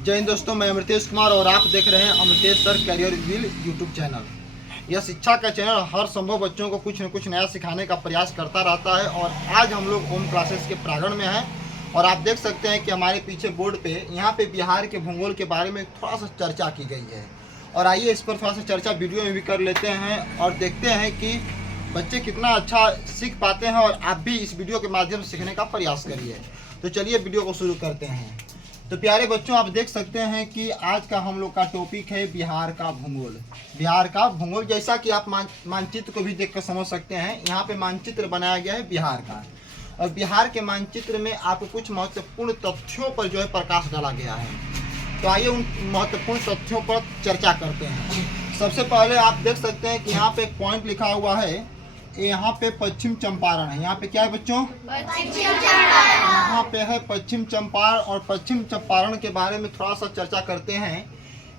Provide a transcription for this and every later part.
जय हिंद दोस्तों, मैं अमृतेश कुमार और आप देख रहे हैं Amritesh sir Career Wheel YouTube channel. यह शिक्षा का चैनल हर संभव बच्चों को कुछ न कुछ नया सिखाने का प्रयास करता रहता है। और आज हम लोग होम क्लासेस के प्रांगण में हैं और आप देख सकते हैं कि हमारे पीछे बोर्ड पे यहाँ पे बिहार के भूगोल के बारे में थोड़ा सा चर्चा की गई है। और आइए इस पर थोड़ा सा चर्चा वीडियो में भी कर लेते हैं और देखते हैं कि बच्चे कितना अच्छा सीख पाते हैं। और आप भी इस वीडियो के माध्यम से सीखने का प्रयास करिए। तो चलिए वीडियो को शुरू करते हैं। तो प्यारे बच्चों, आप देख सकते हैं कि आज का हम लोग का टॉपिक है बिहार का भूगोल। बिहार का भूगोल, जैसा कि आप मानचित्र को भी देखकर समझ सकते हैं, यहाँ पे मानचित्र बनाया गया है बिहार का। और बिहार के मानचित्र में आपको कुछ महत्वपूर्ण तथ्यों पर जो है प्रकाश डाला गया है। तो आइए उन महत्वपूर्ण तथ्यों पर चर्चा करते हैं। सबसे पहले आप देख सकते हैं कि यहाँ पे एक पॉइंट लिखा हुआ है, यहाँ पे पश्चिम चंपारण है। यहाँ पे क्या है बच्चों? यहाँ पे है पश्चिम चंपारण। और पश्चिम चंपारण के बारे में थोड़ा सा चर्चा करते हैं।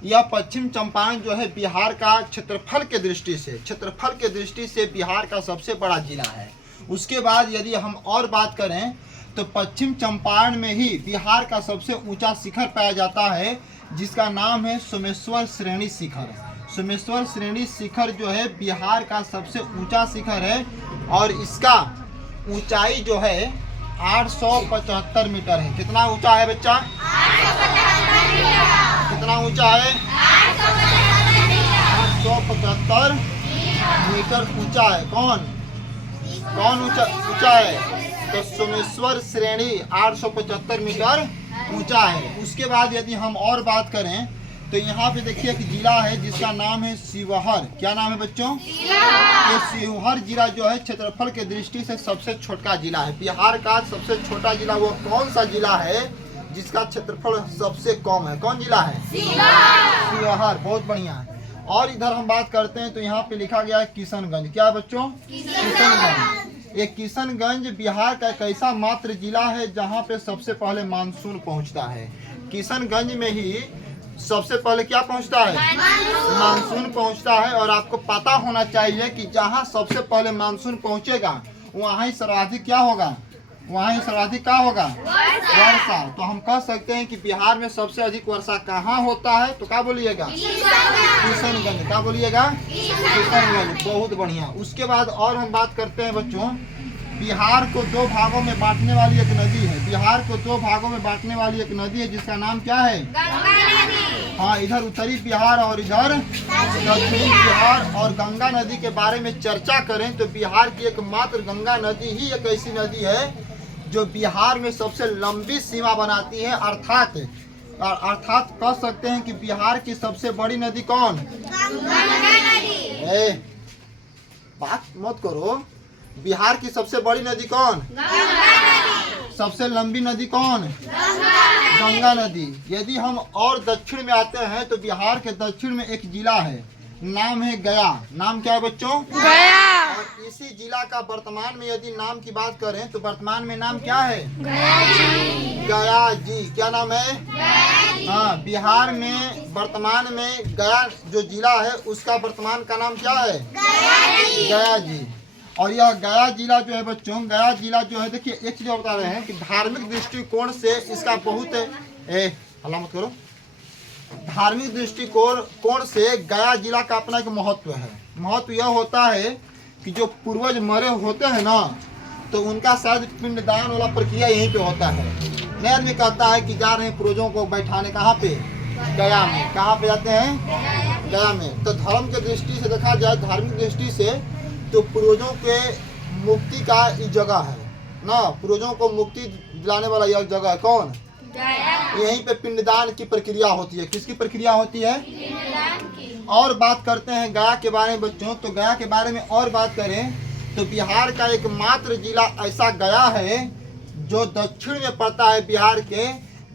यह पश्चिम चंपारण जो है बिहार का क्षेत्रफल के दृष्टि से बिहार का सबसे बड़ा जिला है। उसके बाद यदि हम और बात करें तो पश्चिम चंपारण में ही बिहार का सबसे ऊंचा शिखर पाया जाता है, जिसका नाम है सोमेश्वर श्रेणी शिखर। सोमेश्वर श्रेणी शिखर जो है बिहार का सबसे ऊंचा शिखर है और इसका ऊंचाई जो है 875 मीटर है। कितना ऊंचा है बच्चा? 875 मीटर। कितना ऊंचा है? 875 मीटर ऊंचा है। कौन ऊंचा है? तो सोमेश्वर श्रेणी 875 मीटर ऊंचा है। उसके बाद यदि हम और बात करें तो यहाँ पे देखिए एक जिला है जिसका नाम है शिवहर। क्या नाम है बच्चों? ये शिवहर जिला जो है क्षेत्रफल के दृष्टि से सबसे छोटा जिला है। बिहार का सबसे छोटा जिला वो कौन सा जिला है जिसका क्षेत्रफल सबसे कम है? कौन जिला है? शिवहर। बहुत बढ़िया है। और इधर हम बात करते हैं तो यहाँ पे लिखा गया है किशनगंज। क्या है बच्चों? किशनगंज। ये किशनगंज बिहार का एक ऐसा मात्र जिला है जहाँ पे सबसे पहले मानसून पहुँचता है। किशनगंज में ही सबसे पहले क्या पहुंचता है? मानसून पहुंचता है। और आपको पता होना चाहिए कि जहां सबसे पहले मानसून पहुंचेगा वहां ही सर्वाधिक क्या होगा? वर्षा। तो हम कह सकते हैं कि बिहार में सबसे अधिक वर्षा कहाँ होता है? तो क्या बोलिएगा? किशनगंज। क्या बोलिएगा? किशनगंज। बहुत बढ़िया। उसके बाद और हम बात करते हैं बच्चों, बिहार को दो भागों में बांटने वाली एक नदी है। बिहार को दो भागों में बांटने वाली एक नदी है जिसका नाम क्या है? गंगा नदी। हाँ, इधर उत्तरी बिहार और इधर दक्षिणी बिहार। और गंगा नदी के बारे में चर्चा करें तो बिहार की एकमात्र गंगा नदी ही एक ऐसी नदी है जो बिहार में सबसे लंबी सीमा बनाती है। अर्थात कह सकते हैं कि बिहार की सबसे बड़ी नदी कौन? गंगा नदी। बात मत करो। बिहार की सबसे बड़ी नदी कौन? गंगा नदी। सबसे लंबी नदी कौन? गंगा नदी। यदि हम और दक्षिण में आते हैं तो बिहार के दक्षिण में एक जिला है, नाम है गया। नाम क्या है बच्चों? गया। और इसी जिला का वर्तमान में यदि नाम की बात करें तो वर्तमान में नाम क्या है? गया जी। क्या नाम है? हाँ, बिहार में वर्तमान में गया जो जिला है उसका वर्तमान का नाम क्या है? गया जी। और यह गया जिला जो है बच्चों, गया जिला जो है, देखिए एक चीज बता रहे हैं कि धार्मिक दृष्टिकोण से इसका बहुत हल्ला मत करो। धार्मिक दृष्टिकोण से गया जिला का अपना एक महत्व है। महत्व यह होता है कि जो पूर्वज मरे होते हैं ना, तो उनका शायद पिंडदान वाला प्रक्रिया यहीं पे होता है। नया आदमी कहता है कि जा रहे हैं पूर्वजों को बैठाने। कहाँ पे? गया में। कहाँ पे जाते हैं? गया में। तो धर्म के दृष्टि से देखा जाए, धार्मिक दृष्टि से, तो पूर्वजों के मुक्ति का ये जगह है ना। पूर्वजों को मुक्ति दिलाने वाला यह जगह है। कौन? यहीं पे पिंडदान की प्रक्रिया होती है। किसकी प्रक्रिया होती है? और बात करते हैं गया के बारे में बच्चों। तो गया के बारे में और बात करें तो बिहार का एकमात्र जिला ऐसा गया है जो दक्षिण में पड़ता है बिहार के,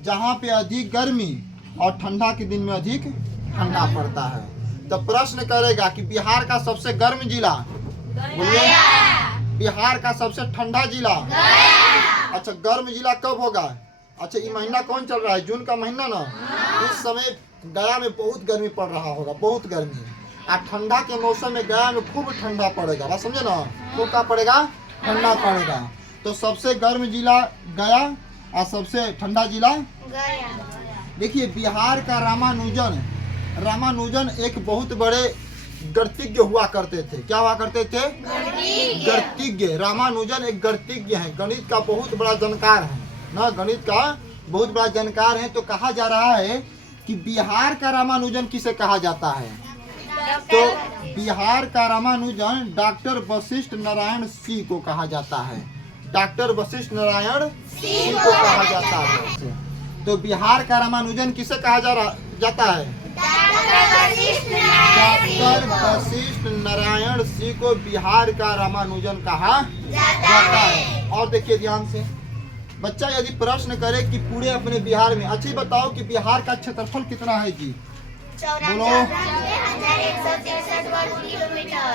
जहाँ पे अधिक गर्मी और ठंडा के दिन में अधिक ठंडा पड़ता है। तो प्रश्न करेगा कि बिहार का सबसे गर्म जिला बोलिए। बिहार का सबसे ठंडा जिला? अच्छा, गर्म जिला कब होगा? अच्छा, ये महीना कौन चल रहा है? जून का महीना ना। इस समय गया में बहुत गर्मी पड़ रहा होगा, बहुत गर्मी। और ठंडा के मौसम में गया में खूब ठंडा पड़ेगा। बात समझे ना? खूब क्या पड़ेगा? ठंडा पड़ेगा। तो सबसे गर्म जिला गया और सबसे ठंडा जिला देखिए बिहार का रामानुजन एक बहुत बड़े गणितज्ञ हुआ करते थे। क्या हुआ करते थे? गणितज्ञ। रामानुजन एक गणितज्ञ है, गणित का बहुत बड़ा जानकार है ना, गणित का बहुत बड़ा जानकार है। तो कहा जा रहा है कि बिहार का रामानुजन किसे कहा जाता है? तो बिहार का रामानुजन डॉक्टर वशिष्ठ नारायण सिंह को कहा जाता है। डॉक्टर वशिष्ठ नारायण सिंह को कहा जाता है। तो बिहार का रामानुजन किसे कहा जाता है? डॉक्टर वशिष्ठ नारायण सिंह को बिहार का रामानुजन कहा जाता है। और देखिए ध्यान से, बच्चा यदि प्रश्न करे कि पूरे अपने बिहार में, अच्छी बताओ कि बिहार का क्षेत्रफल कितना है जी? बोलो।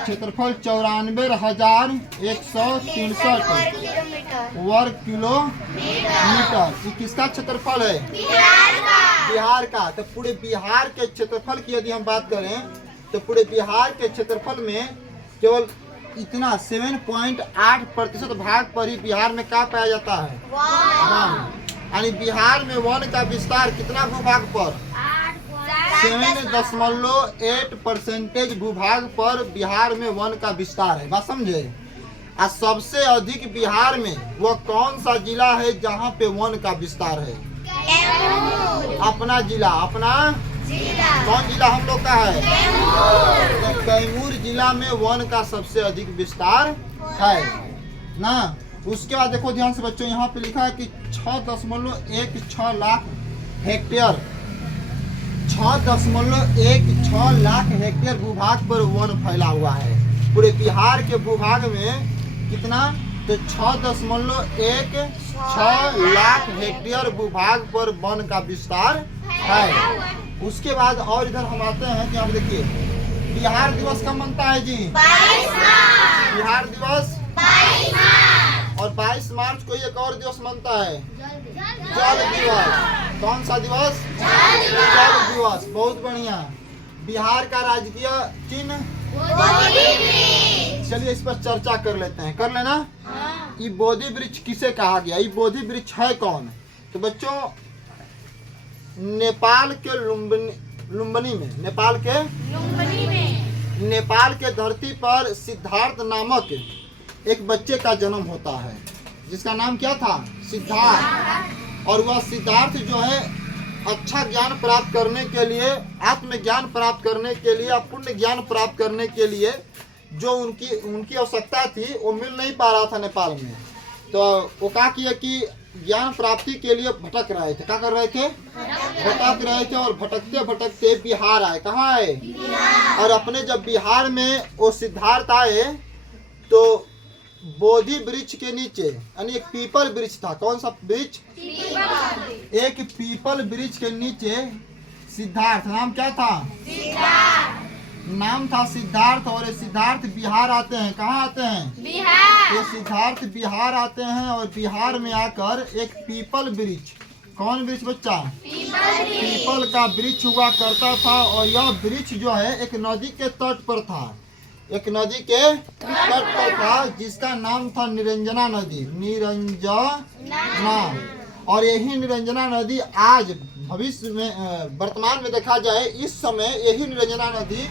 क्षेत्रफल 94,163 वर्ग किलोमीटर। ये किसका क्षेत्रफल है? बिहार का। तो पूरे बिहार के क्षेत्रफल की यदि हम बात करें तो पूरे बिहार के क्षेत्रफल में केवल इतना 7.8% भाग पर ही बिहार में क्या पाया जाता है? वन। यानी बिहार में वन का विस्तार कितना भूभाग पर? 7.8% भूभाग पर बिहार में वन का विस्तार है। बात समझे? और सबसे अधिक बिहार में वो कौन सा जिला है जहाँ पे वन का विस्तार है? अपना जिला। कौन जिला हम लोग का है? तो कैमूर जिला में वन का सबसे अधिक विस्तार है ना। उसके बाद देखो ध्यान से बच्चों, यहाँ पे लिखा है कि 6.16 लाख हेक्टेयर 6.16 लाख हेक्टेयर भूभाग पर वन फैला हुआ है। पूरे बिहार के भूभाग में कितना? तो 6.16 लाख हेक्टेयर भूभाग पर वन का विस्तार है। उसके बाद और इधर हम आते हैं कि आप देखिए बिहार दिवस कब मनता है जी? 22 मार्च। बिहार दिवस 22 मार्च। और 22 मार्च को एक और दिवस मनता है, जल दिवस। कौन सा दिवस? जल दिवस। बहुत बढ़िया। बिहार का राजकीय चिन्ह? चलिए इस पर चर्चा कर लेते हैं। कर लेना। ये बोधि वृक्ष किसे कहा गया? ये बोधि वृक्ष है कौन? तो बच्चों नेपाल के लुम्बिनी में नेपाल के धरती पर सिद्धार्थ नामक एक बच्चे का जन्म होता है, जिसका नाम क्या था? सिद्धार्थ। और वह सिद्धार्थ जो है अच्छा ज्ञान प्राप्त करने के लिए, आत्मज्ञान प्राप्त करने के लिए, पूर्ण ज्ञान प्राप्त करने के लिए जो उनकी आवश्यकता थी वो मिल नहीं पा रहा था नेपाल में। तो वो क्या किया कि ज्ञान प्राप्ति के लिए भटक रहे थे। क्या कर रहे थे? भटक रहे थे। और भटकते भटकते बिहार आए। कहाँ आए? और अपने जब बिहार में वो सिद्धार्थ आए तो बोधि वृक्ष के नीचे, यानी एक पीपल वृक्ष था। कौन सा वृक्ष? एक पीपल वृक्ष के नीचे सिद्धार्थ, नाम क्या था? नाम था सिद्धार्थ। और ये सिद्धार्थ बिहार आते हैं। कहाँ आते हैं? बिहार। ये सिद्धार्थ बिहार आते हैं और बिहार में आकर एक पीपल वृक्ष, कौन वृक्ष बच्चा? पीपल का वृक्ष हुआ करता था। और यह वृक्ष जो है एक नदी के तट पर था, एक नदी के तट पर था जिसका नाम था निरंजना नदी। निरंजना। और यही निरंजना नदी आज भविष्य में, वर्तमान में देखा जाए इस समय यही निरंजना नदी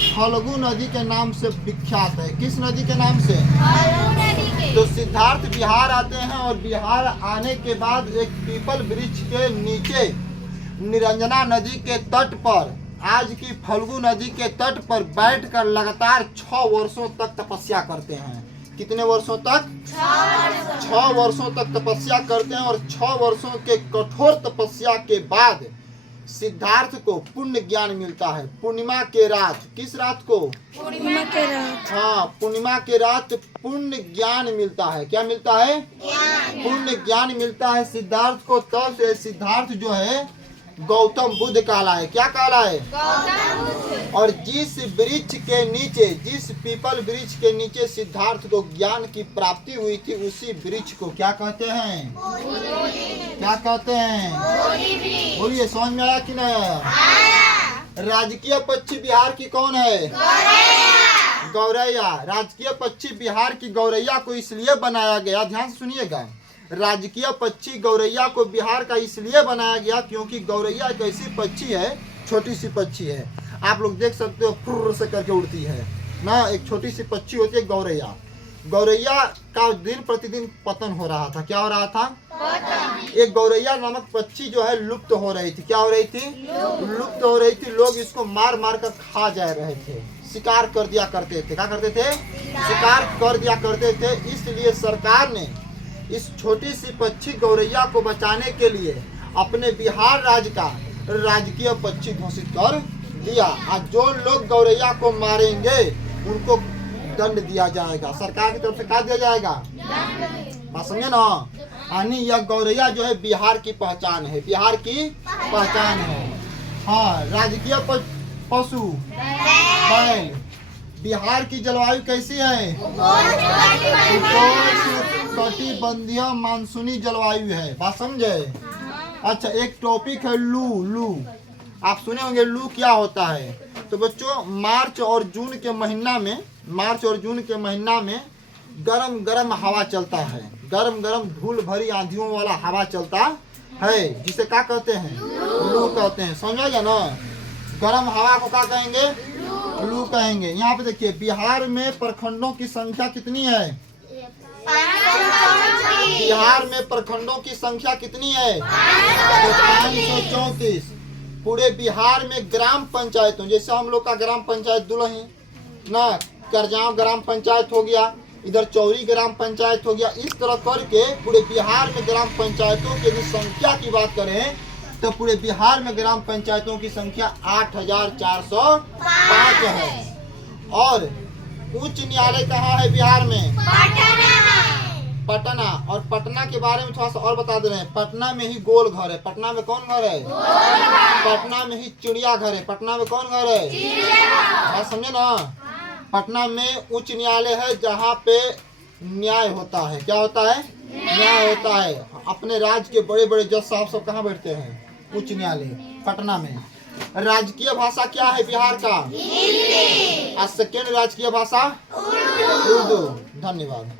फल्गु नदी के नाम से विख्यात है। किस नदी के नाम से? तो सिद्धार्थ बिहार आते हैं और बिहार आने के बाद एक पीपल वृक्ष के नीचे निरंजना नदी के तट पर, आज की फल्गु नदी के तट पर बैठकर लगातार 6 वर्षों तक तपस्या करते हैं। कितने वर्षों तक? 6 वर्षों तक तपस्या करते हैं। और 6 वर्षों के कठोर तपस्या के बाद सिद्धार्थ को पूर्ण ज्ञान मिलता है। पूर्णिमा के रात, किस रात को? पूर्णिमा के रात। हाँ, पूर्णिमा के रात पूर्ण ज्ञान मिलता है। क्या मिलता है? पूर्ण ज्ञान मिलता है सिद्धार्थ को। तब से सिद्धार्थ जो है गौतम बुद्ध कहलाए। क्या कहलाए? गौतम बुद्ध। और जिस वृक्ष के नीचे, जिस पीपल वृक्ष के नीचे सिद्धार्थ को ज्ञान की प्राप्ति हुई थी, उसी वृक्ष को क्या कहते हैं? क्या कहते हैं? बोलिए, समझ में आया कि नहीं आया? राजकीय पक्षी बिहार की कौन है? गौरैया। राजकीय पक्षी बिहार की गौरैया को इसलिए बनाया गया, ध्यान से सुनिएगा, राजकीय पक्षी गौरैया को बिहार का इसलिए बनाया गया क्योंकि गौरैया एक ऐसी पक्षी है, छोटी सी पक्षी है, आप लोग देख सकते हो फुर्र से करके उड़ती है ना, एक छोटी सी पक्षी होती है गौरैया। गौरैया का दिन प्रतिदिन पतन हो रहा था। क्या हो रहा था? एक गौरैया नामक पक्षी जो है लुप्त हो रही थी। क्या हो रही थी? लुप्त हो रही थी। लोग इसको मार मार कर खा जा रहे थे, शिकार कर दिया करते थे। क्या करते थे? शिकार कर दिया करते थे। इसलिए सरकार ने इस छोटी सी पक्षी गौरैया को बचाने के लिए अपने बिहार राज्य का राजकीय पक्षी घोषित कर दिया। आज जो लोग गौरैया को मारेंगे उनको दंड दिया जाएगा, सरकार की तरफ से। क्या दिया जाएगा? बात समझे ना? यानी यह गौरैया जो है बिहार की पहचान है, बिहार की पहचान है। हाँ, राजकीय पशु बैल। बिहार की जलवायु कैसी है? कटिबंधीय मानसूनी जलवायु है। बात समझे? अच्छा, एक टॉपिक है लू। लू आप सुने होंगे, लू क्या होता है? तो बच्चों, मार्च और जून के महीना में गरम गरम हवा चलता है, गरम गरम धूल भरी आंधियों वाला हवा चलता है, जिसे क्या कहते हैं? लू कहते हैं। समझा ना? गरम हवा को क्या कहेंगे? लू कहेंगे। यहाँ पे देखिए, बिहार में प्रखंडों की संख्या कितनी है? बिहार में प्रखंडों की संख्या कितनी है? 534। पूरे बिहार में ग्राम पंचायतों, जैसे हम लोग का ग्राम पंचायत दुलही ना, करजाम ग्राम पंचायत हो गया, इधर चौरी ग्राम पंचायत हो गया। इस तरह करके पूरे बिहार में ग्राम पंचायतों की यदि संख्या की बात करें तो पूरे बिहार में ग्राम पंचायतों की संख्या 8405 है। और उच्च न्यायालय कहाँ है बिहार में? पटना। और पटना के बारे में थोड़ा सा और बता दे रहे हैं। पटना में ही गोल घर है। पटना में कौन घर है? पटना में ही चिड़िया घर है। पटना में कौन घर है? बात समझे ना? पटना में उच्च न्यायालय है जहाँ पे न्याय होता है। क्या होता है? न्याय होता है। अपने राज्य के बड़े बड़े जज साहब सब कहाँ बैठते हैं? उच्च न्यायालय पटना में। राजकीय भाषा क्या है बिहार का? हिंदी। और सेकेंड राजकीय भाषा उर्दू। धन्यवाद।